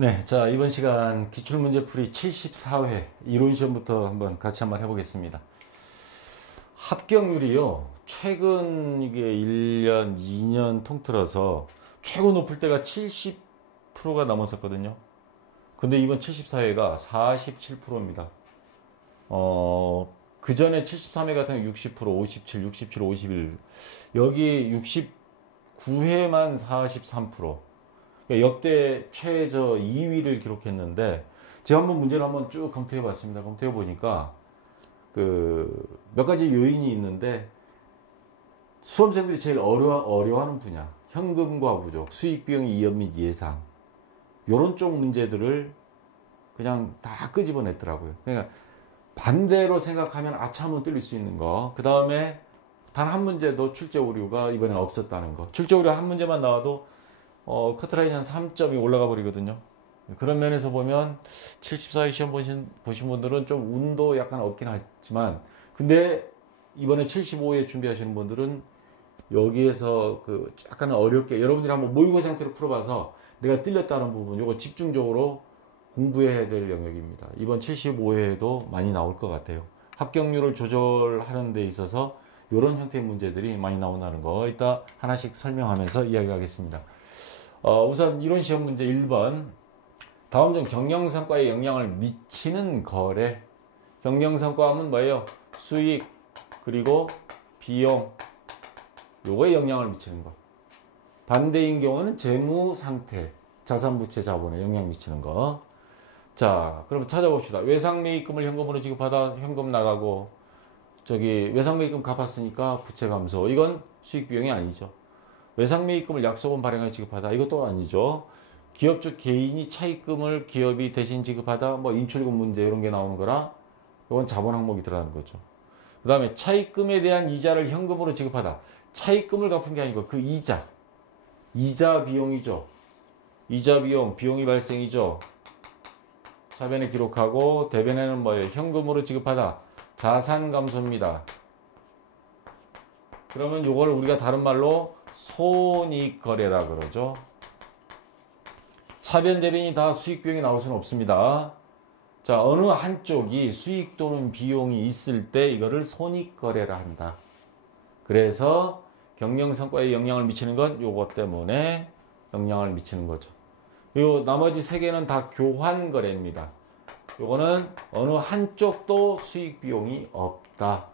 네, 자, 이번 시간 기출문제풀이 74회 이론시험부터 같이 해보겠습니다. 합격률이요, 최근 이게 1년, 2년 통틀어서 최고 높을 때가 70%가 넘었었거든요. 근데 이번 74회가 47%입니다. 그 전에 73회 같은 경우 60%, 57, 67, 51. 여기 69회만 43%. 역대 최저 2위를 기록했는데, 제가 문제를 쭉 검토해 봤습니다. 검토해 보니까 몇 가지 요인이 있는데, 수험생들이 제일 어려워하는 분야, 현금과 부족, 수익 비용 이연 및 예상, 요런 쪽 문제들을 그냥 다 끄집어냈더라고요. 그러니까 반대로 생각하면 아차하면 뚫릴 수 있는 거, 그 다음에 단 한 문제도 출제 오류가 이번엔 없었다는 거. 출제 오류 한 문제만 나와도 커트라인이 한 3점이 올라가 버리거든요. 그런 면에서 보면 74회 시험 보신 분들은 좀 운도 약간 없긴 하지만, 근데 이번에 75회 준비하시는 분들은 여기에서 약간 어렵게 여러분들이 한번 모의고사 상태로 풀어봐서 내가 틀렸다는 부분, 요거 집중적으로 공부해야 될 영역입니다. 이번 75회에도 많이 나올 것 같아요. 합격률을 조절하는 데 있어서 이런 형태의 문제들이 많이 나온다는 거 이따 하나씩 설명하면서 이야기하겠습니다. 우선 이론 시험 문제 1번. 다음 중 경영성과에 영향을 미치는 거래. 경영성과 하면 뭐예요? 수익, 그리고 비용. 요거에 영향을 미치는 거. 반대인 경우는 재무 상태, 자산, 부채, 자본에 영향 미치는 거. 자, 그럼 찾아봅시다. 외상매입금을 현금으로 지급하다 현금 나가고, 외상매입금 갚았으니까 부채 감소. 이건 수익 비용이 아니죠. 외상매입금을 약속은 발행하여 지급하다. 이것도 아니죠. 기업 쪽 개인이 차입금을 기업이 대신 지급하다. 인출금 문제 이런 게 나오는 거라 이건 자본 항목이 들어가는 거죠. 그 다음에 차입금에 대한 이자를 현금으로 지급하다. 차입금을 갚은 게 아니고 이자 비용이죠. 이자 비용, 비용이 발생이죠. 차변에 기록하고 대변에는 뭐예요? 현금으로 지급하다. 자산 감소입니다. 그러면 이걸 우리가 다른 말로 손익거래라 그러죠. 차변 대변이 다 수익 비용이 나올 수는 없습니다. 자, 어느 한쪽이 수익 또는 비용이 있을 때 이거를 손익거래라 한다. 그래서 경영성과에 영향을 미치는 건 요것 때문에 영향을 미치는 거죠. 요 나머지 세 개는 다 교환거래입니다. 요거는 어느 한쪽도 수익 비용이 없다.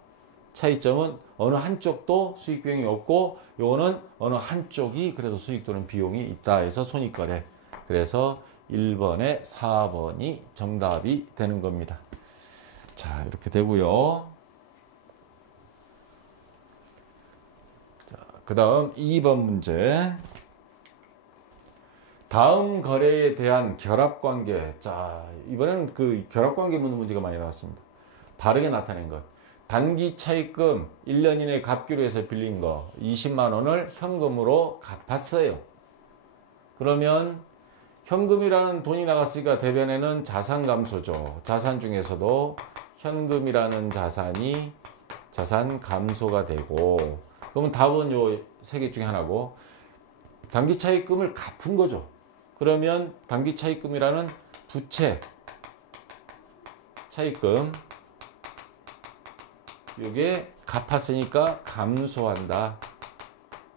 차이점은 어느 한쪽도 수익 비용이 없고, 요거는 어느 한쪽이 그래도 수익 또는 비용이 있다 해서 손익거래. 그래서 1번에 4번이 정답이 되는 겁니다. 자, 이렇게 되고요. 자, 그 다음 2번 문제. 다음 거래에 대한 결합관계. 자, 이번에는 결합관계 묻는 문제가 많이 나왔습니다. 바르게 나타낸 것. 단기 차입금 1년 이내 갚기로 해서 빌린 거 20만 원을 현금으로 갚았어요. 그러면 현금이라는 돈이 나갔으니까 대변에는 자산 감소죠. 자산 중에서도 현금이라는 자산이 자산 감소가 되고, 그러면 답은 요 세 개 중에 하나고, 단기 차입금을 갚은 거죠. 그러면 단기 차입금이라는 부채 차입금, 이게 갚았으니까 감소한다.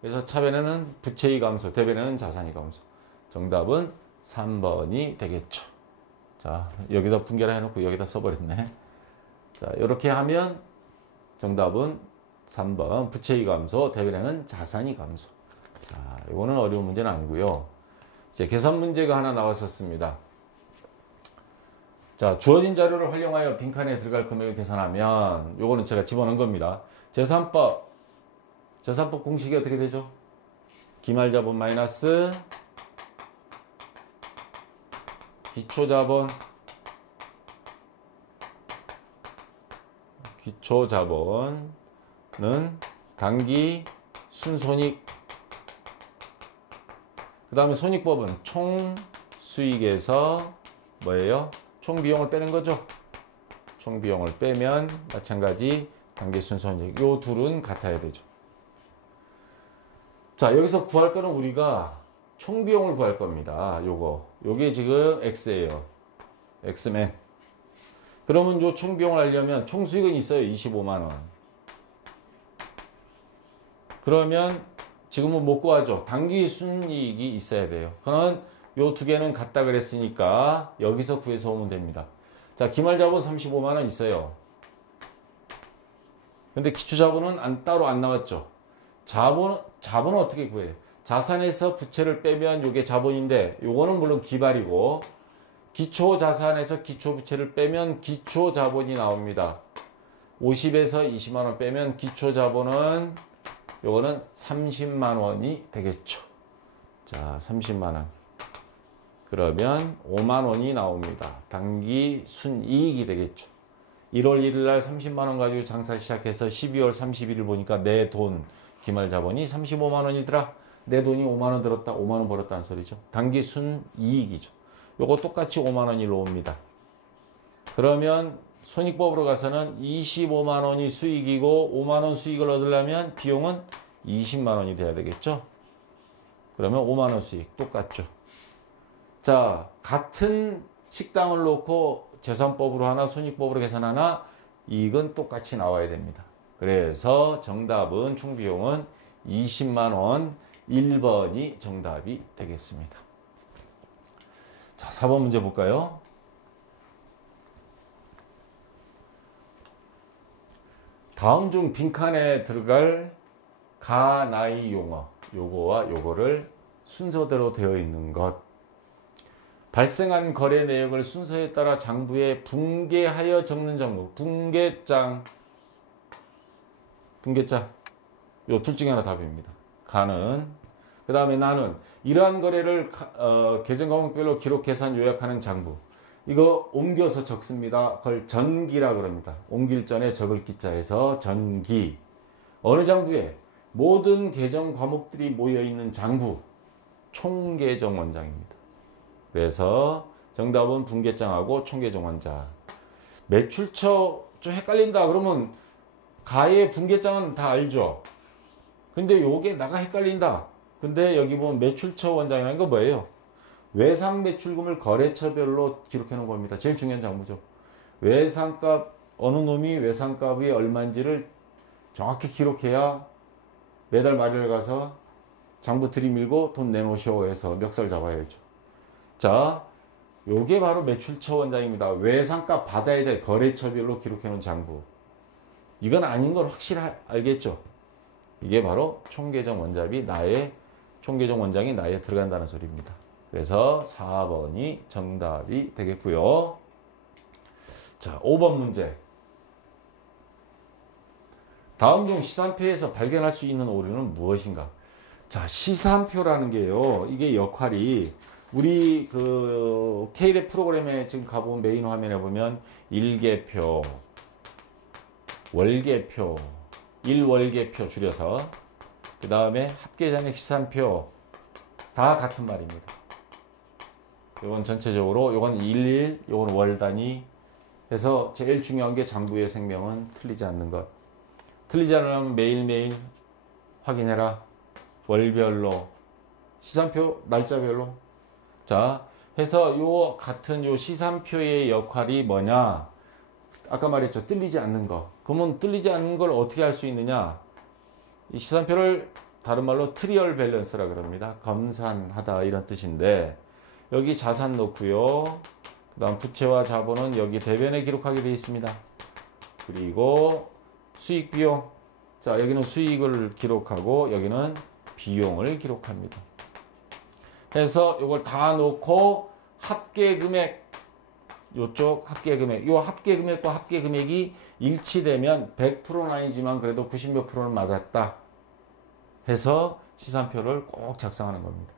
그래서 차변에는 부채의 감소, 대변에는 자산이 감소. 정답은 3번이 되겠죠. 자, 여기다 분개를 해놓고 여기다 써버렸네. 자, 이렇게 하면 정답은 3번 부채의 감소, 대변에는 자산이 감소. 자, 이거는 어려운 문제는 아니고요. 이제 계산 문제가 하나 나왔었습니다. 자, 주어진 자료를 활용하여 빈칸에 들어갈 금액을 계산하면, 요거는 제가 집어넣은 겁니다. 재산법 공식이 어떻게 되죠? 기말자본 마이너스 기초자본은 단기 순손익. 그 다음에 손익법은 총수익에서 뭐예요? 총비용을 빼는 거죠. 총비용을 빼면 마찬가지 단기 순손익. 요 둘은 같아야 되죠. 자, 여기서 구할 거는 우리가 총 비용을 구할 겁니다. 요게 지금 X예요. X맨. 그러면 요 총 비용을 알려면 총 수익은 있어요. 25만 원. 그러면 지금은 못 구하죠. 당기 순이익이 있어야 돼요. 그러면 요 두 개는 같다 그랬으니까 여기서 구해서 오면 됩니다. 자, 기말자본 35만 원 있어요. 근데 기초자본은 따로 안 나왔죠. 자본은 어떻게 구해요? 자산에서 부채를 빼면 요게 자본인데 요거는 물론 기발이고 기초자산에서 기초부채를 빼면 기초자본이 나옵니다. 50에서 20만 원 빼면 기초자본은 요거는 30만 원이 되겠죠. 자, 30만 원. 그러면 5만 원이 나옵니다. 당기 순이익이 되겠죠. 1월 1일 날 30만 원 가지고 장사 시작해서 12월 31일 보니까 내 돈 기말 자본이 35만 원이더라. 내 돈이 5만 원 들었다. 5만 원 벌었다는 소리죠. 당기 순이익이죠. 요거 똑같이 5만 원이 나옵니다. 그러면 손익법으로 가서는 25만 원이 수익이고 5만 원 수익을 얻으려면 비용은 20만 원이 돼야 되겠죠. 그러면 5만 원 수익 똑같죠. 자, 같은 식당을 놓고 재산법으로 하나 손익법으로 계산하나 이익은 똑같이 나와야 됩니다. 그래서 정답은 총 비용은 20만 원 1번이 정답이 되겠습니다. 자, 4번 문제 볼까요? 다음 중 빈칸에 들어갈 가, 나이, 용어 요거와 요거를 순서대로 되어 있는 것. 발생한 거래 내역을 순서에 따라 장부에 분계하여 적는 장부. 분계장. 요 둘 중에 하나 답입니다. 가는. 그 다음에 나는 이러한 거래를 계정 과목별로 기록, 계산, 요약하는 장부. 이거 옮겨서 적습니다. 그걸 전기라 그럽니다. 옮길 전에 적을 기자에서 전기. 어느 장부에 모든 계정 과목들이 모여있는 장부. 총계정 원장입니다. 그래서 정답은 분계장하고 총계정 원장. 매출처 좀 헷갈린다 그러면 가의 분계장은 다 알죠. 근데 요게 나가 헷갈린다. 근데 여기 보면 매출처 원장이라는 거 뭐예요? 외상 매출금을 거래처별로 기록해 놓은 겁니다. 제일 중요한 장부죠. 외상값, 어느 놈이 외상값이 얼마인지를 정확히 기록해야 매달 말일 가서 장부 들이밀고 돈 내놓으시오 해서 멱살 잡아야죠. 자, 요게 바로 매출처 원장입니다. 외상값 받아야 될 거래처별로 기록해 놓은 장부. 이건 아닌 걸 확실히 알겠죠. 이게 바로 총계정 원장이 나에 들어간다는 소리입니다. 그래서 4번이 정답이 되겠고요. 자, 5번 문제. 다음 중 시산표에서 발견할 수 있는 오류는 무엇인가? 자, 시산표라는 게요. 이게 역할이 우리 그 K랩 프로그램에 지금 가보면 메인 화면에 보면 일계표, 월계표, 일월계표 줄여서 그 다음에 합계잔액 시산표 다 같은 말입니다. 이건 전체적으로 이건 일일, 이건 월 단위 해서 제일 중요한 게 장부의 생명은 틀리지 않는 것. 틀리지 않으면 매일매일 확인해라. 월별로 시산표 날짜별로. 자, 해서 요 같은 요 시산표의 역할이 뭐냐? 아까 말했죠. 틀리지 않는 거. 그러면 틀리지 않는 걸 어떻게 할 수 있느냐? 이 시산표를 다른 말로 트리얼 밸런스라 그럽니다. 검산하다 이런 뜻인데 여기 자산 넣고요. 그 다음 부채와 자본은 여기 대변에 기록하게 되어 있습니다. 그리고 수익 비용. 자, 여기는 수익을 기록하고 여기는 비용을 기록합니다. 해서 이걸 다 놓고 합계금액 요쪽 합계금액 요 합계금액과 합계금액이 일치되면 100%는 아니지만 그래도 90몇 %는 맞았다 해서 시산표를 꼭 작성하는 겁니다.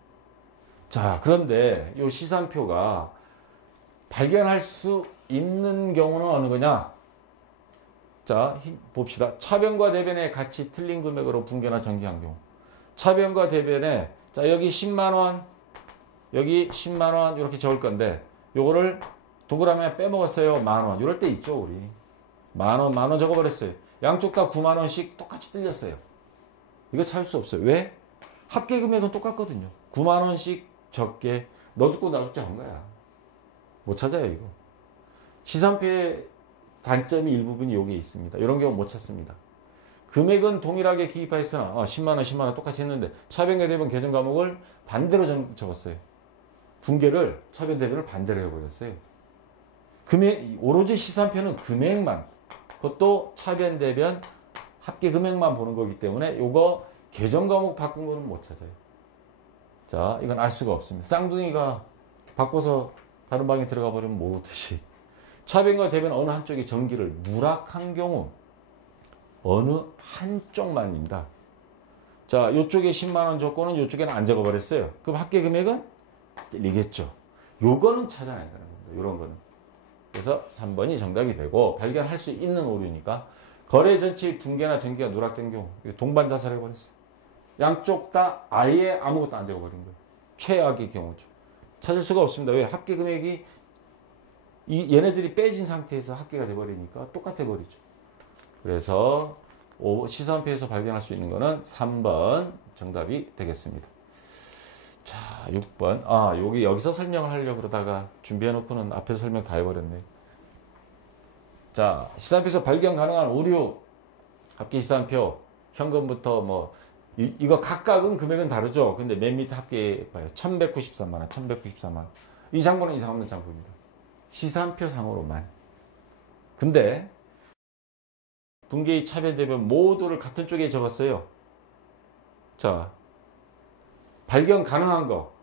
자, 그런데 요 시산표가 발견할 수 있는 경우는 어느 거냐? 자, 봅시다. 차변과 대변의 같이 틀린 금액으로 분계나 전개한 경우. 차변과 대변에 자, 여기 10만원 여기 10만원 이렇게 적을 건데 요거를 동그라미에 빼먹었어요. 만원. 이럴 때 있죠, 우리. 만원 적어버렸어요. 양쪽 다 9만원씩 똑같이 틀렸어요. 이거 찾을 수 없어요. 왜? 합계금액은 똑같거든요. 9만 원씩 적게 너 죽고 나 죽자 한 거야. 못 찾아요 이거. 시산표의 단점이 일부분이 여기에 있습니다. 이런 경우 못 찾습니다. 금액은 동일하게 기입하였으나 10만 원, 10만 원 똑같이 했는데 차변과 대변 계정 과목을 반대로 적었어요. 분계를 차변 대변을 반대로 해버렸어요. 금액 오로지 시산표는 금액만, 그것도 차변 대변 합계 금액만 보는 거기 때문에 요거 계정 과목 바꾼 거는 못 찾아요. 자, 이건 알 수가 없습니다. 쌍둥이가 바꿔서 다른 방에 들어가 버리면 모르듯이 차변과 대변 어느 한쪽이 전기를 누락한 경우 어느 한쪽만입니다. 자, 이쪽에 10만 원 조건은 이쪽에는 안 적어버렸어요. 그럼 합계 금액은 이겠죠. 요거는 찾아내야 되는 겁니다. 이런 거는. 그래서 3번이 정답이 되고 발견할 수 있는 오류니까 거래 전체의 붕괴나 전기가 누락된 경우 동반 자살해버렸어요. 양쪽 다 아예 아무것도 안 적어버린 거예요. 최악의 경우죠. 찾을 수가 없습니다. 왜? 합계 금액이 얘네들이 빼진 상태에서 합계가 돼버리니까 똑같아 버리죠. 그래서 시산표에서 발견할 수 있는 거는 3번 정답이 되겠습니다. 자, 6번. 여기서 설명을 하려고 그러다가 준비해 놓고는 앞에서 설명 다 해버렸네요. 자, 시산표에서 발견 가능한 오류. 합계 시산표. 현금부터 이거 각각은 금액은 다르죠. 근데 맨 밑에 합계 봐요. 1193만 원, 1193만 원. 이 장부는 이상 없는 장부입니다. 시산표 상으로만. 근데 분계의 차변 대변 모두를 같은 쪽에 적었어요. 자, 발견 가능한 거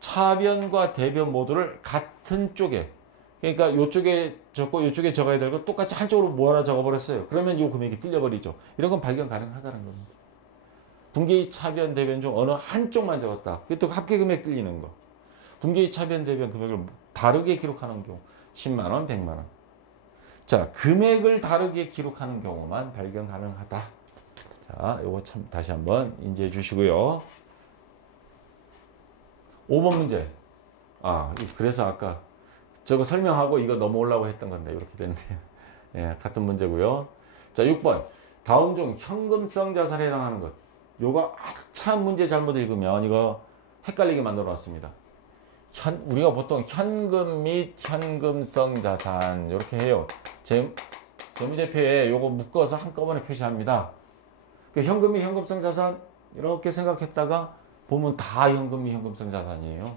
차변과 대변 모두를 같은 쪽에, 그러니까 이쪽에 적고 이쪽에 적어야 될 거 똑같이 한쪽으로 모아라 적어버렸어요. 그러면 이 금액이 뚫려버리죠. 이런 건 발견 가능하다는 겁니다. 분계의 차변 대변 중 어느 한쪽만 적었다. 그것도 합계 금액 뚫리는 거. 분계의 차변 대변 금액을 다르게 기록하는 경우 10만 원, 100만 원. 자, 금액을 다르게 기록하는 경우만 발견 가능하다. 자, 요거 참 다시 한번 인지해 주시고요. 5번 문제. 그래서 아까 저거 설명하고 이거 넘어오려고 했던 건데 이렇게 됐네요. 예, 같은 문제고요. 자, 6번. 다음 중 현금성 자산에 해당하는 것. 요거 한참 문제 잘못 읽으면 이거 헷갈리게 만들어 놨습니다. 우리가 보통 현금 및 현금성 자산 이렇게 해요. 재무제표에 요거 묶어서 한꺼번에 표시합니다. 현금 및 현금성 자산 이렇게 생각했다가 보면 다 현금 및 현금성 자산이에요.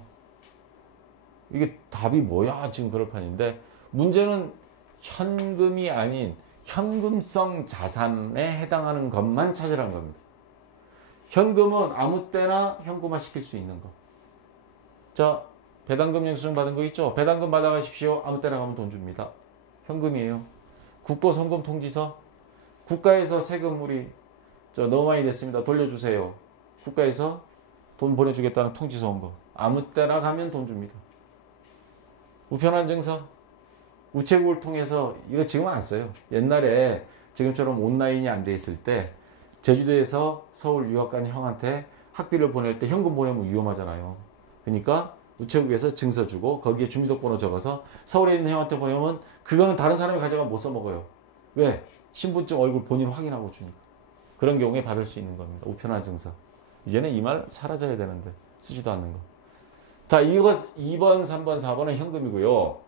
이게 답이 뭐야? 지금 그럴 판인데 문제는 현금이 아닌 현금성 자산에 해당하는 것만 찾으라는 겁니다. 현금은 아무 때나 현금화 시킬 수 있는 거. 자, 배당금 영수증 받은 거 있죠? 배당금 받아가십시오. 아무 때나 가면 돈 줍니다. 현금이에요. 국고송금 통지서. 국가에서 세금 우리 너무 많이 냈습니다. 돌려주세요. 국가에서 돈 보내주겠다는 통지서 온 거. 아무 때나 가면 돈 줍니다. 우편환증서. 우체국을 통해서 이거 지금 안 써요. 옛날에 지금처럼 온라인이 안 돼 있을 때 제주도에서 서울 유학 간 형한테 학비를 보낼 때 현금 보내면 위험하잖아요. 그러니까 우체국에서 증서 주고 거기에 주민등록번호 적어서 서울에 있는 형한테 보내면 그거는 다른 사람이 가져가면 못 써먹어요. 왜? 신분증 얼굴 본인 확인하고 주니까. 그런 경우에 받을 수 있는 겁니다. 우편화 증서. 이제는 이 말 사라져야 되는데 쓰지도 않는 거. 자, 이거 2번, 3번, 4번은 현금이고요.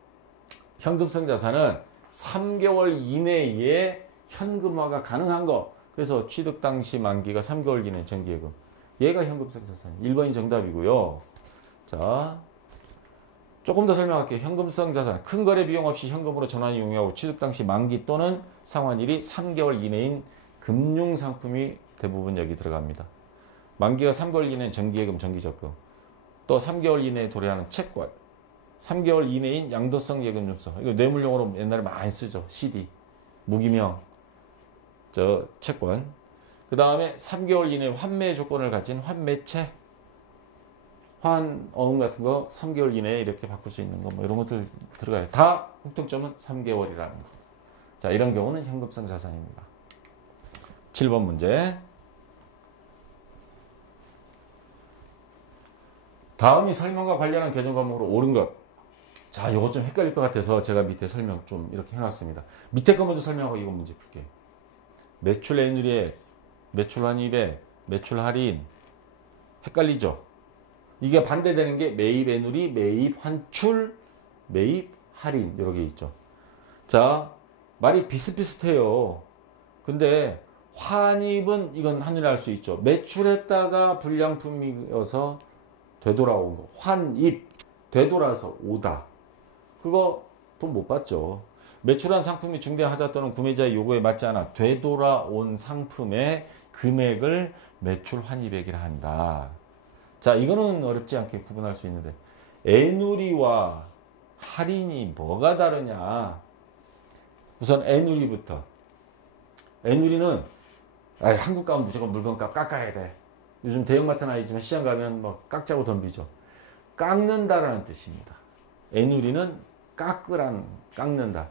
현금성 자산은 3개월 이내에 현금화가 가능한 거. 그래서 취득 당시 만기가 3개월 이내 정기예금. 얘가 현금성 자산. 1번이 정답이고요. 자, 조금 더 설명할게요. 현금성 자산. 큰 거래 비용 없이 현금으로 전환 이용하고 취득 당시 만기 또는 상환일이 3개월 이내인 금융상품이 대부분 여기 들어갑니다. 만기가 3개월 이내인 정기예금, 정기적금. 또 3개월 이내에 도래하는 채권. 3개월 이내인 양도성 예금융서. 이거 뇌물용으로 옛날에 많이 쓰죠. CD. 무기명. 채권. 그 다음에 3개월 이내 환매 조건을 가진 환매채. 환어음 같은 거 3개월 이내에 이렇게 바꿀 수 있는 거 이런 것들 들어가요. 다 공통점은 3개월이라는 거. 자, 이런 경우는 현금성 자산입니다. 7번 문제. 다음이 설명과 관련한 계정 과목으로 옳은 것. 자, 이거 좀 헷갈릴 것 같아서 제가 밑에 설명 좀 이렇게 해놨습니다. 밑에 거 먼저 설명하고 이거 문제 풀게요. 매출 매출환입액, 매출 할인. 헷갈리죠? 이게 반대되는 게 매입 애누리, 매입 환출, 매입 할인 이렇게 있죠. 자, 말이 비슷비슷해요. 근데 환입은 이건 한눈에 알 수 있죠. 매출했다가 불량품이어서 되돌아온 거. 환입, 되돌아서 오다. 그거 돈 못 받죠. 매출한 상품이 중대한 하자 또는 구매자의 요구에 맞지 않아 되돌아온 상품의 금액을 매출 환입액이라 한다. 자, 이거는 어렵지 않게 구분할 수 있는데 애누리와 할인이 뭐가 다르냐? 우선 애누리부터. 애누리는 한국 가면 무조건 물건값 깎아야 돼. 요즘 대형마트는 아니지만 시장 가면 뭐 깎자고 덤비죠. 깎는다라는 뜻입니다. 애누리는 깎는다.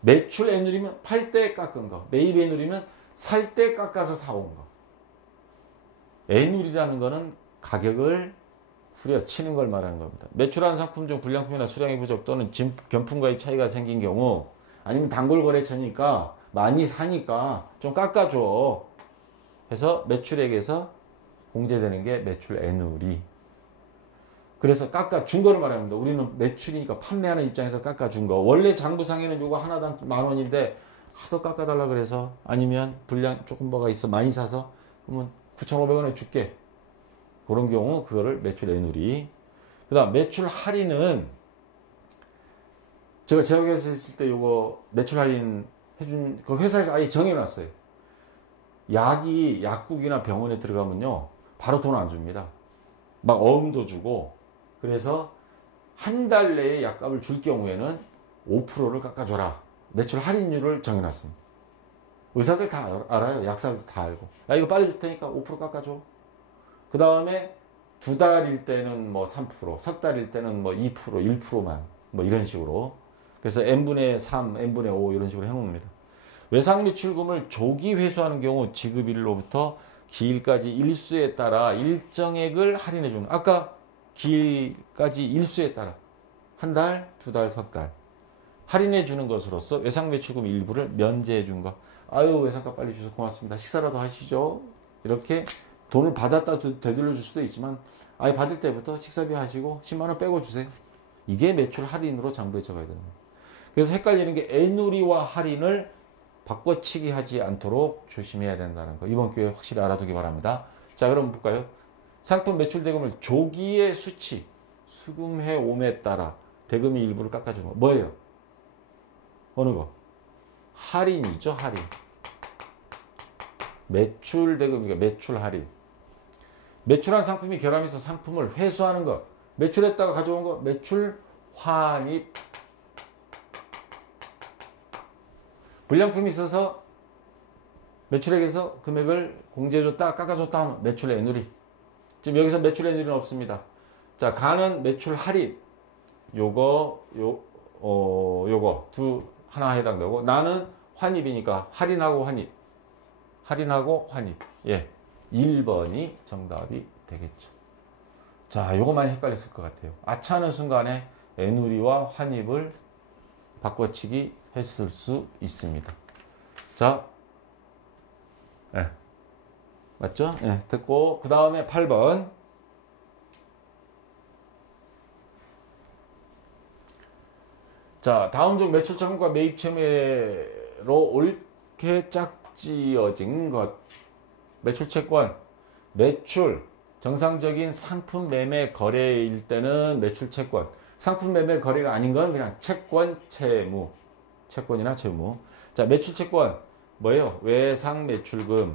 매출 애누리면 팔 때 깎은 거. 매입 애누리면 살 때 깎아서 사온 거. 애누리라는 거는 가격을 후려치는 걸 말하는 겁니다. 매출한 상품 중 불량품이나 수량의 부족 또는 견품과의 차이가 생긴 경우 아니면 단골 거래처니까 많이 사니까 좀 깎아줘 해서 매출액에서 공제되는 게 매출 애누리. 그래서 깎아준 거를 말합니다. 우리는 매출이니까 판매하는 입장에서 깎아준 거. 원래 장부상에는 요거 하나당 10,000원인데 하도 깎아달라 그래서 아니면 분량 조금 뭐가 있어 많이 사서 그러면 9,500원에 줄게. 그런 경우 그거를 매출 애누리. 그 다음 매출 할인은 제가 제약회사에 있을 때 요거 매출 할인 해준 그 회사에서 아예 정해놨어요. 약국이나 병원에 들어가면요 바로 돈 안 줍니다. 막 어음도 주고. 그래서 한 달 내에 약값을 줄 경우에는 5%를 깎아줘라. 매출 할인율을 정해놨습니다. 의사들 다 알아요. 약사들도 다 알고. 이거 빨리 줄 테니까 5% 깎아줘. 그 다음에 2달일 때는 뭐 3%, 석 달일 때는 뭐 2%, 1%만 뭐 이런 식으로. 그래서 n분의 3, n분의 5 이런 식으로 해놓습니다. 외상 매출금을 조기 회수하는 경우 지급일로부터 기일까지 일수에 따라 일정액을 할인해 주는. 아까 기일까지 일수에 따라 한 달, 2달, 석 달 할인해 주는 것으로서 외상 매출금 일부를 면제해 준 거. 아유 외상값 빨리 주셔서 고맙습니다. 식사라도 하시죠. 이렇게 돈을 받았다 되돌려 줄 수도 있지만 아예 받을 때부터 식사비 하시고 10만 원 빼고 주세요. 이게 매출 할인으로 장부에 적어야 됩니다. 그래서 헷갈리는 게 애누리와 할인을 바꿔치기 하지 않도록 조심해야 된다는 거. 이번 기회에 확실히 알아두기 바랍니다. 자, 그럼 볼까요? 상품 매출 대금을 조기의 수치, 수금해 옴에 따라 대금이 일부를 깎아주는 거. 뭐예요? 어느 거? 할인이죠, 할인. 매출 대금이니까 매출 할인. 매출한 상품이 결함해서 상품을 회수하는 것. 매출했다가 가져온 거. 매출 환입. 불량품이 있어서 매출액에서 금액을 공제해줬다, 깎아줬다 하면 매출 애누리. 지금 여기서 매출 애누리는 없습니다. 자, 가는 매출 할인. 요거 하나 해당되고, 나는 환입이니까 할인하고 환입. 할인하고 환입. 예. 1번이 정답이 되겠죠. 자, 요거 많이 헷갈렸을 것 같아요. 아차하는 순간에 애누리와 환입을 바꿔치기 했을 수 있습니다. 자, 네. 맞죠? 네, 듣고 그 다음에 8번. 자, 다음 중 매출 채무과 매입 채무로 옳게 짝지어진 것. 매출 채권, 매출, 정상적인 상품 매매 거래일 때는 매출 채권. 상품 매매 거래가 아닌 건 그냥 채권, 채무. 채권이나 채무. 자, 매출 채권 뭐예요? 외상 매출금.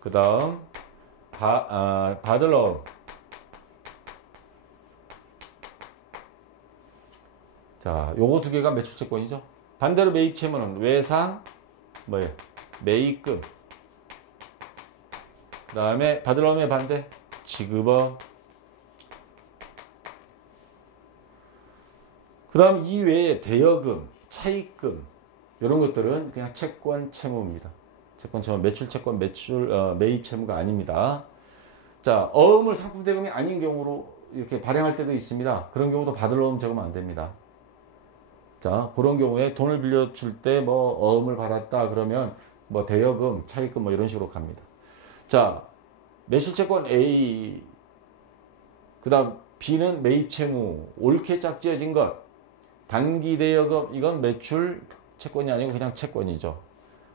그 다음 받을어음. 자, 요거 두 개가 매출 채권이죠. 반대로 매입 채무는 외상 뭐예요? 매입금. 그 다음에 받을어음의 반대 지급어음. 그 다음 이외에 대여금, 차입금 이런 것들은 그냥 채권 채무입니다. 채권 채무, 매출 채권, 매입 채무가 아닙니다. 자, 어음을 상품 대금이 아닌 경우로 이렇게 발행할 때도 있습니다. 그런 경우도 받을어음 적으면 안 됩니다. 자, 그런 경우에 돈을 빌려줄 때 뭐 어음을 받았다 그러면 뭐 대여금, 차입금 뭐 이런 식으로 갑니다. 자, 매수채권 A, 그 다음 B는 매입 채무, 옳게 짝지어진 것, 단기 대여금, 이건 매출 채권이 아니고 그냥 채권이죠.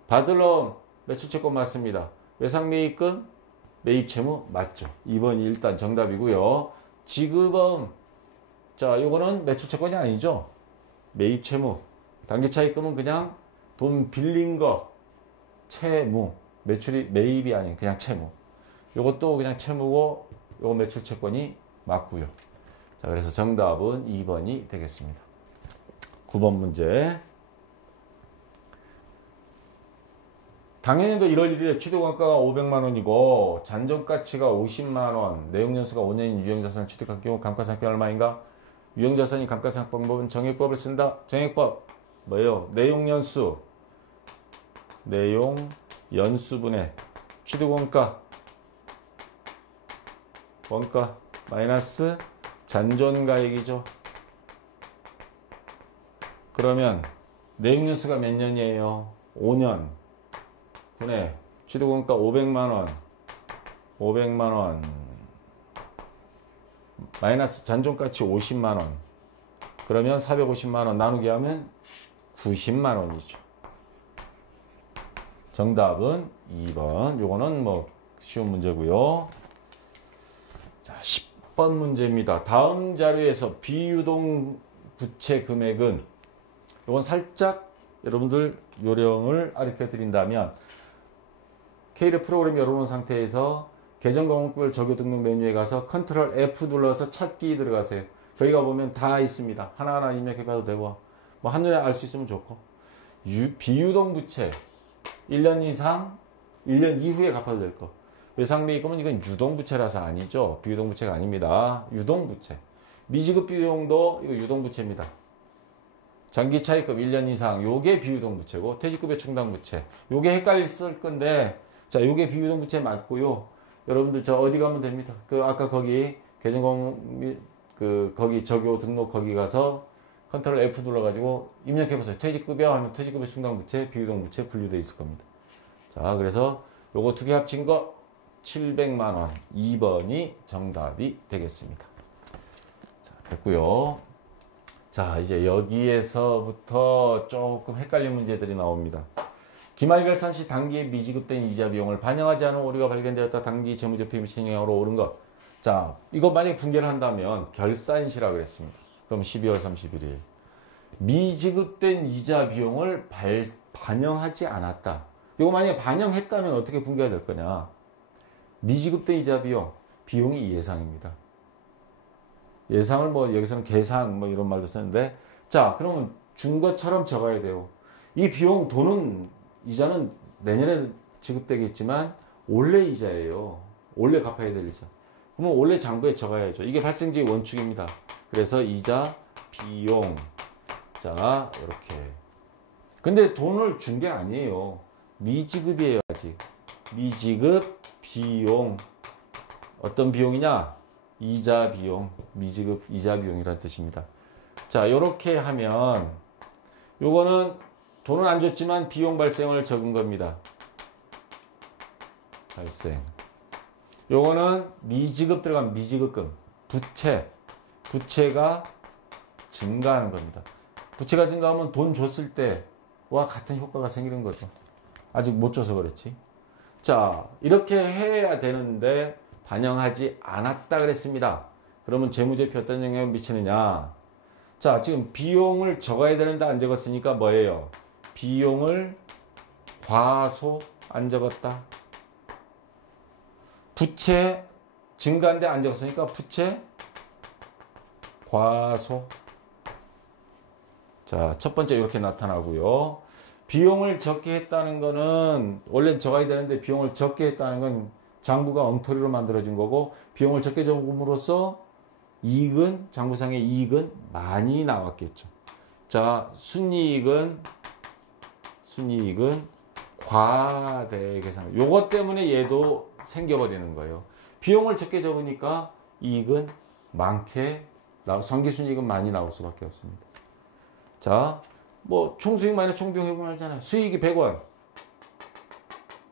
받을럼 매출 채권 맞습니다. 외상 매입금, 매입 채무 맞죠. 2번이 일단 정답이고요. 지급음, 자, 요거는 매출 채권이 아니죠. 매입 채무, 단기 차입금은 그냥 돈 빌린 거, 채무, 매출이 매입이 아닌 그냥 채무. 요것도 그냥 채무고 요거 매출 채권이 맞고요. 자, 그래서 정답은 2번이 되겠습니다. 9번 문제. 당연히도 1월 1일에 취득원가가 500만 원이고 잔존가치가 50만 원, 내용연수가 5년인 유형자산을 취득할 경우 감가상각비 얼마인가? 유형자산이 감가상각 방법은 정액법을 쓴다. 정액법 뭐예요? 내용연수, 내용연수분의 취득원가, 원가 마이너스 잔존가액이죠. 그러면 내용연수가 몇 년이에요? 5년 분의 취득원가 500만원 500만원 마이너스 잔존가치 50만원, 그러면 450만원 나누기 하면 90만원이죠. 정답은 2번. 요거는 뭐 쉬운 문제고요. 자, 10번 문제입니다. 다음 자료에서 비유동 부채 금액은, 이건 살짝 여러분들 요령을 가르쳐 드린다면, K를 프로그램 열어놓은 상태에서 계정 과목별 적용 등록 메뉴에 가서 컨트롤 F 눌러서 찾기 들어가세요. 거기 가보면 다 있습니다. 하나하나 입력해 봐도 되고, 뭐 한눈에 알 수 있으면 좋고. 비유동 부채 1년 이상 1년 이후에 갚아도 될 거. 외상매입금은 이건 유동부채라서 아니죠. 비유동부채가 아닙니다. 유동부채. 미지급 비용도 이거 유동부채입니다. 장기차입금 1년 이상 요게 비유동부채고, 퇴직급여 충당부채 요게 헷갈릴 건데, 자, 요게 비유동부채 맞고요. 여러분들 저 어디 가면 됩니다. 그 아까 거기 계정공 거기 적용 등록 거기 가서 컨트롤 F 눌러가지고 입력해 보세요. 퇴직급여 하면 퇴직급여 충당부채, 비유동부채 분류되어 있을 겁니다. 자, 그래서 요거 두 개 합친 거 700만 원. 2번이 정답이 되겠습니다. 자, 됐고요. 자, 이제 여기에서부터 조금 헷갈리는 문제들이 나옵니다. 기말결산 시 단기에 미지급된 이자 비용을 반영하지 않은 오류가 발견되었다. 단기 재무제표에 미치는 영향으로 오른 것. 자, 이거 만약에 분개를 한다면 결산시라고 그랬습니다. 그럼 12월 31일. 미지급된 이자 비용을 반영하지 않았다. 이거 만약에 반영했다면 어떻게 분개가 될 거냐. 미지급된 이자 비용, 비용이 예상입니다. 예상을 뭐 여기서는 계산 뭐 이런 말도 쓰는데, 자, 그러면 준 것처럼 적어야 돼요. 이 비용 돈은, 이자는 내년에 지급되겠지만 원래 이자예요. 원래 갚아야 될 이자. 그러면 원래 장부에 적어야죠. 이게 발생지의 원칙입니다. 그래서 이자, 비용. 자, 이렇게. 근데 돈을 준 게 아니에요. 미지급이에요, 아직. 미지급, 비용. 어떤 비용이냐? 이자 비용. 미지급, 이자 비용이라는 뜻입니다. 자, 이렇게 하면 요거는 돈은 안 줬지만 비용 발생을 적은 겁니다. 발생. 요거는 미지급 들어가면 미지급금. 부채가 증가하는 겁니다. 부채가 증가하면 돈 줬을 때와 같은 효과가 생기는 거죠. 아직 못 줘서 그렇지. 자, 이렇게 해야 되는데 반영하지 않았다 그랬습니다. 그러면 재무제표 어떤 영향을 미치느냐. 자, 지금 비용을 적어야 되는데 안 적었으니까 뭐예요? 비용을 과소 안 적었다. 부채 증가인데 안 적었으니까 부채 과소. 자, 첫 번째 이렇게 나타나고요. 비용을 적게 했다는 거는, 원래 적어야 되는데 비용을 적게 했다는 건 장부가 엉터리로 만들어진 거고, 비용을 적게 적음으로써 이익은, 장부상의 이익은 많이 나왔겠죠. 자, 순이익은 과대계산. 요것 때문에 얘도 생겨버리는 거예요. 비용을 적게 적으니까 이익은 많게, 상기순이익은 많이 나올 수밖에 없습니다. 자, 뭐 총수익 마이너스 총비용 해보면 알잖아요. 수익이 100원,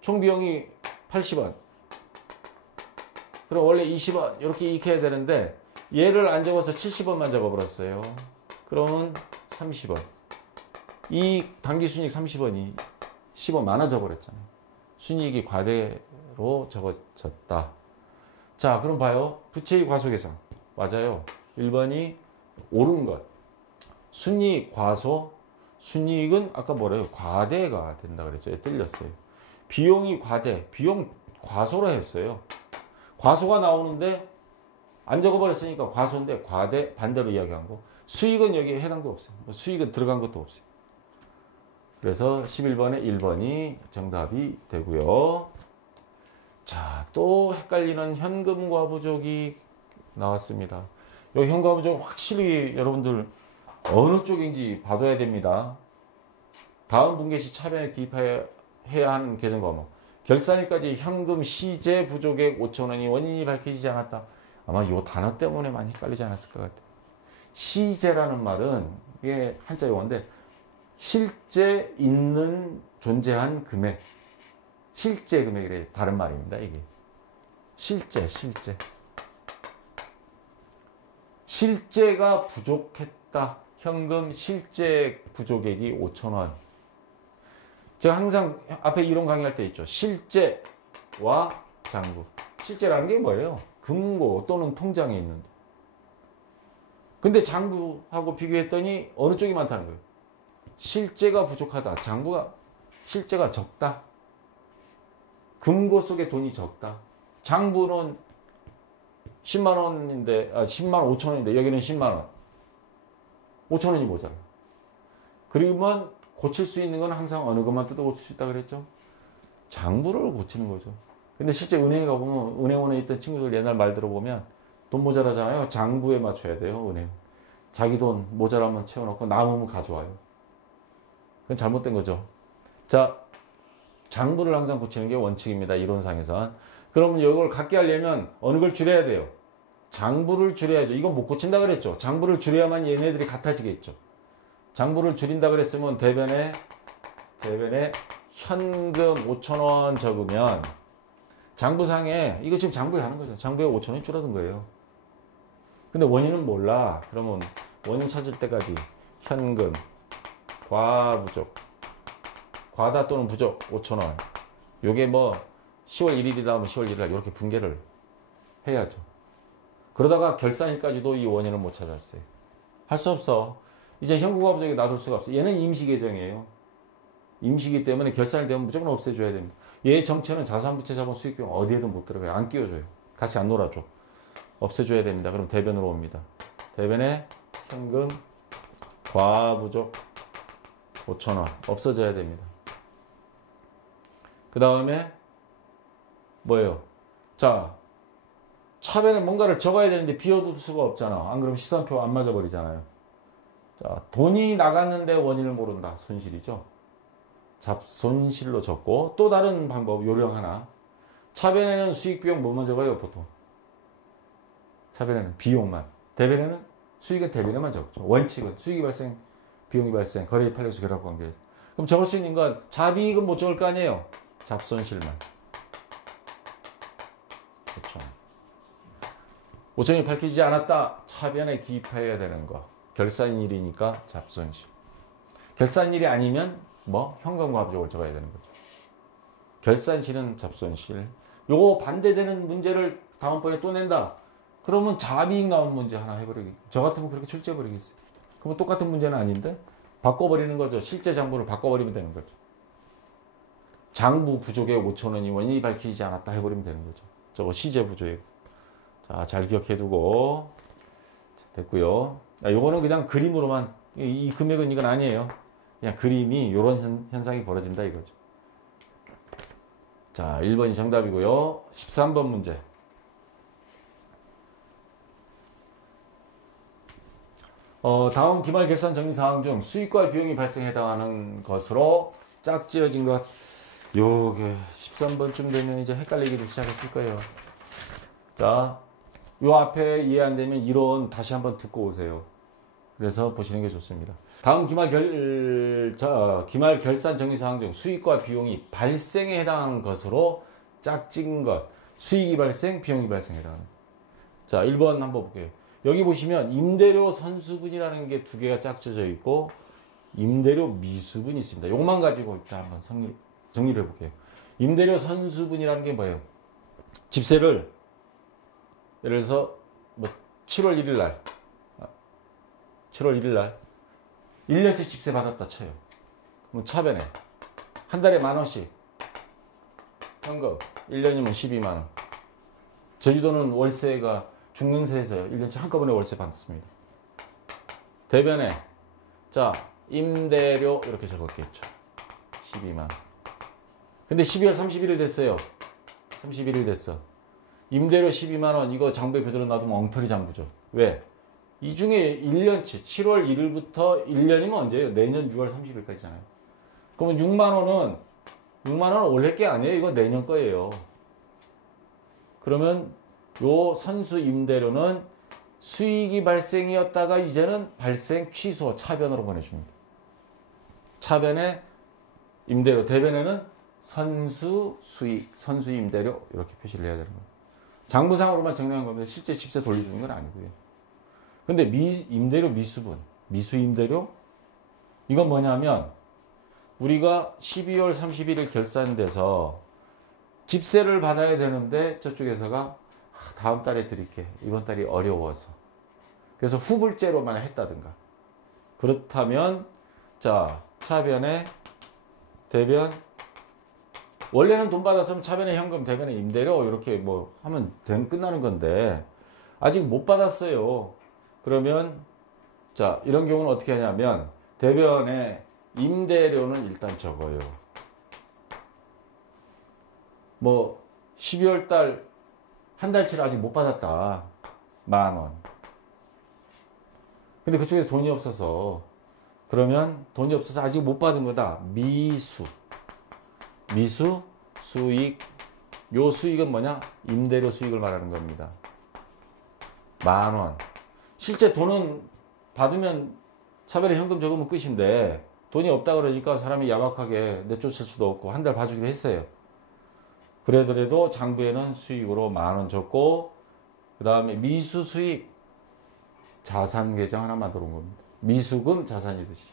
총비용이 80원. 그럼 원래 20원 이렇게 익혀야 되는데 얘를 안 적어서 70원만 적어버렸어요. 그러면 30원. 이 당기순이익 30원이 10원 많아져 버렸잖아요. 순이익이 과대로 적어졌다. 자, 그럼 봐요. 부채의 과소계산. 맞아요. 1번이 옳은 것. 순이익 과소. 순이익은 아까 뭐래요? 과대가 된다 그랬죠. 틀렸어요. 비용이 과대. 비용 과소로 했어요. 과소가 나오는데 안 적어버렸으니까 과소인데 과대 반대로 이야기한 거. 수익은 여기에 해당도 없어요. 수익은 들어간 것도 없어요. 그래서 11번에 1번이 정답이 되고요. 자, 또 헷갈리는 현금과 부족이 나왔습니다. 이 현금과 부족 확실히 여러분들 어느 쪽인지 봐둬야 됩니다. 다음 분계 시 차변에 기입해야 하는 계정 과목. 결산일까지 현금 시제 부족액 5,000원이 원인이 밝혀지지 않았다. 아마 이 단어 때문에 많이 헷갈리지 않았을 것 같아요. 시제라는 말은 이게 한자 용어인데 실제 있는 존재한 금액. 실제 금액이래. 다른 말입니다. 이게. 실제. 실제가 부족했다. 현금 실제 부족액이 5,000원. 제가 항상 앞에 이론 강의할 때 있죠. 실제와 장부. 실제라는 게 뭐예요? 금고 또는 통장에 있는데. 근데 장부하고 비교했더니 어느 쪽이 많다는 거예요. 실제가 부족하다. 실제가 적다. 금고 속에 돈이 적다. 장부는 10만 원인데, 10만 5천 원인데 여기는 10만 원. 5천 원이 모자라요. 그러면 고칠 수 있는 건 항상 어느 것만 뜯어 고칠 수 있다 그랬죠? 장부를 고치는 거죠. 근데 실제 은행에 가보면 은행원에 있던 친구들 옛날 말 들어보면 돈 모자라잖아요. 장부에 맞춰야 돼요. 은행. 자기 돈 모자라면 채워놓고 남으면 가져와요. 그건 잘못된 거죠. 자, 장부를 항상 고치는 게 원칙입니다. 이론상에선. 그러면 이걸 갖게 하려면 어느 걸 줄여야 돼요? 장부를 줄여야죠. 이건 못 고친다 그랬죠. 장부를 줄여야만 얘네들이 같아지겠죠. 장부를 줄인다 그랬으면 대변에 현금 5,000원 적으면 장부상에 이거 지금 장부에 하는 거죠. 장부에 5,000원이 줄어든 거예요. 근데 원인은 몰라. 그러면 원인 찾을 때까지 현금 과부족 과다 또는 부족 5,000원. 요게 뭐 10월 1일이다 하면 10월 1일 이렇게 분계를 해야죠. 그러다가 결산일까지도 이 원인을 못 찾았어요. 할 수 없어. 이제 현금과 부족에 놔둘 수가 없어. 얘는 임시 계정이에요. 임시기 때문에 결산일 되면 무조건 없애줘야 됩니다. 얘 정체는 자산부채 자본 수익비용 어디에도 못 들어가요. 안 끼워줘요. 같이 안 놀아줘. 없애줘야 됩니다. 그럼 대변으로 옵니다. 대변에 현금 과부족 5,000원 없어져야 됩니다. 그 다음에 뭐예요? 자, 차변에 뭔가를 적어야 되는데 비워둘 수가 없잖아. 안 그러면 시산표 안 맞아버리잖아요. 자, 돈이 나갔는데 원인을 모른다. 손실이죠. 잡손실로 적고 또 다른 방법 요령 하나. 차변에는 수익 비용 뭐만 적어요? 보통. 차변에는 비용만. 대변에는 수익은 대변에만 적죠. 원칙은 수익이 발생, 비용이 발생, 거래의 판례수 결합 관계. 그럼 적을 수 있는 건 잡이익은 못 적을 거 아니에요. 잡손실만. 그렇죠. 5,000원이 밝혀지지 않았다. 차변에 기입해야 되는 거. 결산일이니까 잡손실. 결산일이 아니면 뭐 현금과 부족을 적어야 되는 거죠. 결산실은 잡손실. 요거 반대되는 문제를 다음번에 또 낸다. 그러면 잡이익 나온 문제 하나 해버리기. 저 같으면 그렇게 출제해버리겠어요. 그러면 똑같은 문제는 아닌데 바꿔버리는 거죠. 실제 장부를 바꿔버리면 되는 거죠. 장부 부족에 5,000원이 원인이 밝히지 않았다 해버리면 되는 거죠. 저거 시제 부족에. 자, 잘 기억해두고. 됐고요. 요거는 그냥 그림으로만 이 금액은 이건 아니에요. 그냥 그림이 이런 현상이 벌어진다 이거죠. 자, 1번이 정답이고요. 13번 문제. 다음 기말 결산 정리 사항 중 수익과 비용이 발생에 해당하는 것으로 짝지어진 것. 요게 13번쯤 되면 이제 헷갈리기 시작했을 거예요. 자, 요 앞에 이해 안 되면 이론 다시 한번 듣고 오세요. 그래서 보시는 게 좋습니다. 다음 기말 결산 정리 사항 중 수익과 비용이 발생에 해당하는 것으로 짝진 것. 수익이 발생, 비용이 발생이라는. 자, 1번 한번 볼게요. 여기 보시면 임대료 선수분이라는 게 두 개가 짝져져 있고 임대료 미수분이 있습니다. 요것만 가지고 일단 한번 정리를 해볼게요. 임대료 선수분이라는 게 뭐예요? 집세를 예를 들어서 뭐 7월 1일 날 1년치 집세 받았다 쳐요. 그럼 차변에 한 달에 10,000원씩 현금 1년이면 12만 원. 제주도는 월세가 중능세에서요. 1년치 한꺼번에 월세 받습니다. 대변에 자 임대료 이렇게 적었겠죠. 12만 원. 근데 12월 31일 됐어요. 31일 됐어. 임대료 12만 원 이거 장부에 그대로 놔두면 엉터리 장부죠. 왜? 이 중에 1년치 7월 1일부터 1년이면 언제예요? 내년 6월 30일까지잖아요. 그러면 6만 원은 올해 게 아니에요. 이거 내년 거예요. 그러면 요 선수 임대료는 수익이 발생이었다가 이제는 발생 취소 차변으로 보내줍니다. 차변에 임대료, 대변에는 선수 수익, 선수 임대료 이렇게 표시를 해야 되는 거예요. 장부상으로만 정리한 겁니다. 실제 집세 돌려주는 건 아니고요. 근데 임대료 미수분, 미수 임대료 이건 뭐냐면 우리가 12월 31일 결산돼서 집세를 받아야 되는데 저쪽에서가 다음 달에 드릴게. 이번 달이 어려워서. 그래서 후불제로만 했다든가. 그렇다면 자 차변에 대변 원래는 돈 받았으면 차변에 현금, 대변에 임대료 이렇게 뭐 하면 끝나는 건데 아직 못 받았어요. 그러면 자 이런 경우는 어떻게 하냐면 대변에 임대료는 일단 적어요. 뭐 12월 달 한 달치를 아직 못 받았다. 10,000원. 근데 그쪽에 돈이 없어서 그러면 돈이 없어서 아직 못 받은 거다. 미수, 수익. 요 수익은 뭐냐? 임대료 수익을 말하는 겁니다. 10,000원. 실제 돈은 받으면 차별에 현금 적으면 끝인데 돈이 없다 그러니까 사람이 야박하게 내쫓을 수도 없고 한 달 봐주기로 했어요. 그래도 장부에는 수익으로 10,000원 줬고 그 다음에 미수 수익 자산 계정 하나 만들어 온 겁니다. 미수금 자산이듯이.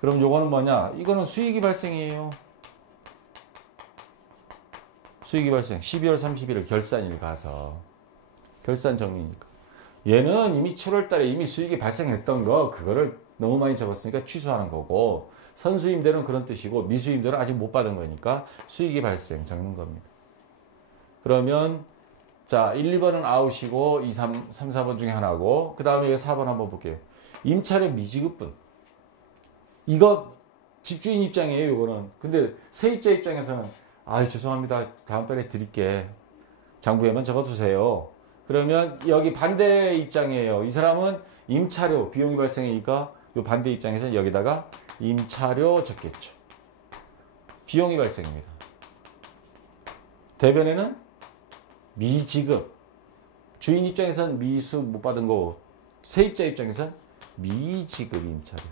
그럼 요거는 뭐냐? 이거는 수익이 발생이에요. 수익이 발생. 12월 31일 결산일 가서 결산 정리니까. 얘는 이미 7월 달에 이미 수익이 발생했던 거 그거를 너무 많이 적었으니까 취소하는 거고 선수임대는 그런 뜻이고 미수임대는 아직 못 받은 거니까 수익이 발생 적는 겁니다. 그러면 자 1, 2번은 아웃이고 2, 3, 4번 중에 하나고 그 다음에 4번 한번 볼게요. 임차료 미지급분. 이거 집주인 입장이에요. 이거는. 근데 세입자 입장에서는 죄송합니다. 다음 달에 드릴게. 장부에만 적어두세요. 그러면 여기 반대 입장이에요. 이 사람은 임차료 비용이 발생이니까 이 반대 입장에서는 여기다가 임차료 적겠죠. 비용이 발생입니다. 대변에는 미지급. 주인 입장에서는 미수 못 받은 거고 세입자 입장에서는 미지급 임차료.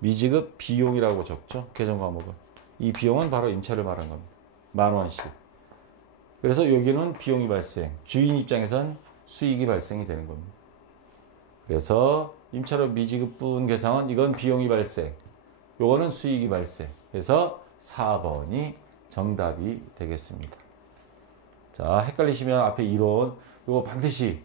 미지급 비용이라고 적죠. 개정 과목은. 이 비용은 바로 임차료 말하는 겁니다. 10,000원씩. 그래서 여기는 비용이 발생. 주인 입장에선 수익이 발생이 되는 겁니다. 그래서 임차료 미지급분 계상은 이건 비용이 발생. 요거는 수익이 발생. 그래서 4번이 정답이 되겠습니다. 자, 헷갈리시면 앞에 이론 요거 반드시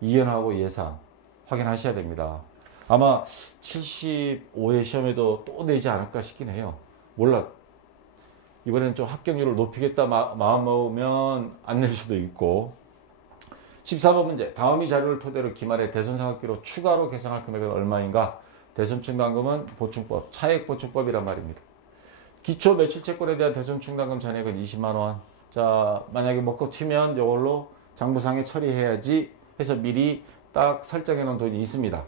이해하고 예상 확인하셔야 됩니다. 아마 75회 시험에도 또 내지 않을까 싶긴 해요. 몰라. 이번에는 좀 합격률을 높이겠다 마음 먹으면 안 낼 수도 있고. 14번 문제. 다음이 자료를 토대로 기말에 대손상학비로 추가로 계산할 금액은 얼마인가? 대손충당금은 보충법, 차액보충법이란 말입니다. 기초 매출채권에 대한 대손충당금 잔액은 20만 원. 자, 만약에 먹고 튀면 이걸로 장부상에 처리해야지 해서 미리 딱 설정해 놓은 돈이 있습니다.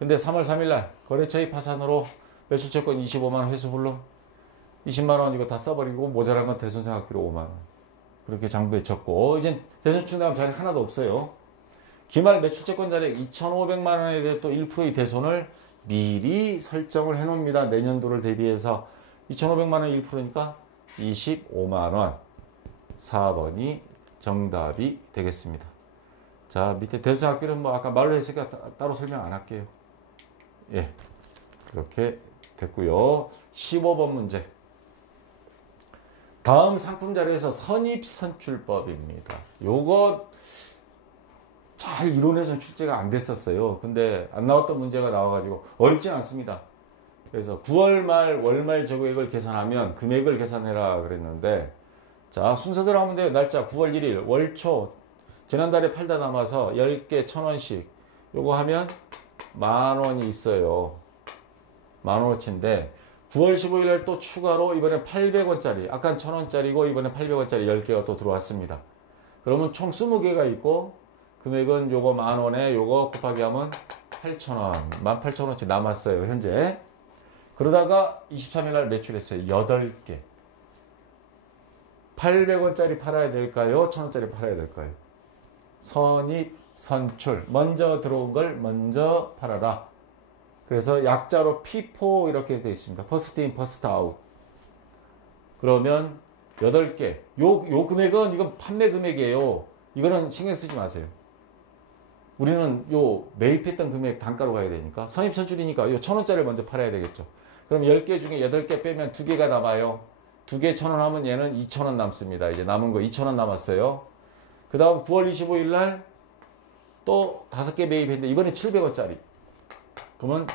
근데 3월 3일 날 거래처의 파산으로 매출채권 25만 원 회수불능 20만 원 이거 다 써버리고 모자란 건 대손상학비로 5만 원. 그렇게 장부에 적고 이제 대손충당금 잔액 하나도 없어요. 기말 매출채권 잔액 2,500만 원에 대해 또 1%의 대손을 미리 설정을 해 놓습니다. 내년도를 대비해서 2,500만 원 1%니까 25만 원. 4번이 정답이 되겠습니다. 자, 밑에 대수학비는 뭐 아까 말로 했으니까 따로 설명 안 할게요. 예, 그렇게 됐고요. 15번 문제. 다음 상품 자료에서 선입선출법입니다. 요거 잘 이론에서는 출제가 안 됐었어요. 근데 안 나왔던 문제가 나와가지고 어렵진 않습니다. 그래서 9월 말 월말 저금액을 계산하면 금액을 계산해라 그랬는데, 자, 순서대로 하면 돼요. 날짜 9월 1일 월초 지난달에 팔다 남아서 10개 1,000원씩 요거 하면 10,000원이 있어요. 10,000원어치인데 9월 15일 날 또 추가로 이번에 800원짜리, 아까 1,000원짜리고 이번에 800원짜리 10개가 또 들어왔습니다. 그러면 총 20개가 있고 금액은 요거 10,000원에 요거 곱하기 하면 8,000원, 18,000원치 남았어요, 현재. 그러다가 23일 날 매출했어요. 8개. 800원짜리 팔아야 될까요? 1,000원짜리 팔아야 될까요? 선입, 선출. 먼저 들어온 걸 먼저 팔아라. 그래서 약자로 P4 이렇게 되어 있습니다. First in, first out. 그러면 8개. 요 금액은 이건 판매 금액이에요. 이거는 신경 쓰지 마세요. 우리는 요 매입했던 금액 단가로 가야 되니까 선입 선출이니까 요 1,000원짜리를 먼저 팔아야 되겠죠. 그럼 10개 중에 8개 빼면 2개가 남아요. 2개 1,000원 하면 얘는 2,000원 남습니다. 이제 남은 거 2,000원 남았어요. 그 다음 9월 25일 날 또 5개 매입했는데 이번에 700원짜리. 그러면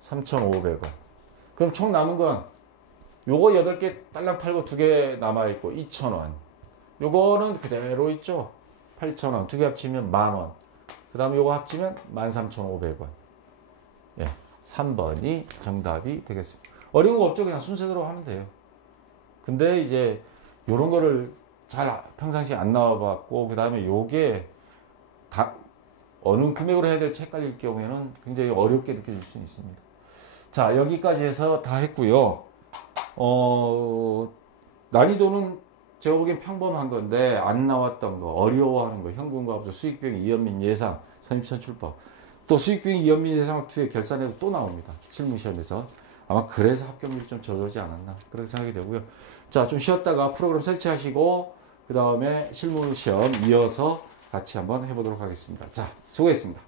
3,500원. 그럼 총 남은 건 요거 8개 딸랑 팔고 2개 남아있고 2,000원. 요거는 그대로 있죠. 8,000원. 2개 합치면 10,000원. 그 다음에 요거 합치면 13,500원. 예, 3번이 정답이 되겠습니다. 어려운 거 없죠. 그냥 순서대로 하면 돼요. 근데 이제 요런 거를 잘 평상시에 안 나와봤고 그 다음에 요게 다 어느 금액으로 해야 될지 헷갈릴 경우에는 굉장히 어렵게 느껴질 수 있습니다. 자, 여기까지 해서 다 했고요. 난이도는 제가 보기엔 평범한 건데 안 나왔던 거, 어려워하는 거, 현금과업소, 수익비용, 이연민 예상, 선입선출법. 또 수익비용, 이연민 예상 2의 결산에도 또 나옵니다. 실무시험에서. 아마 그래서 합격률이 좀 저조하지 않았나 그렇게 생각이 되고요. 자, 좀 쉬었다가 프로그램 설치하시고 그 다음에 실무시험 이어서 같이 한번 해보도록 하겠습니다. 자, 수고했습니다.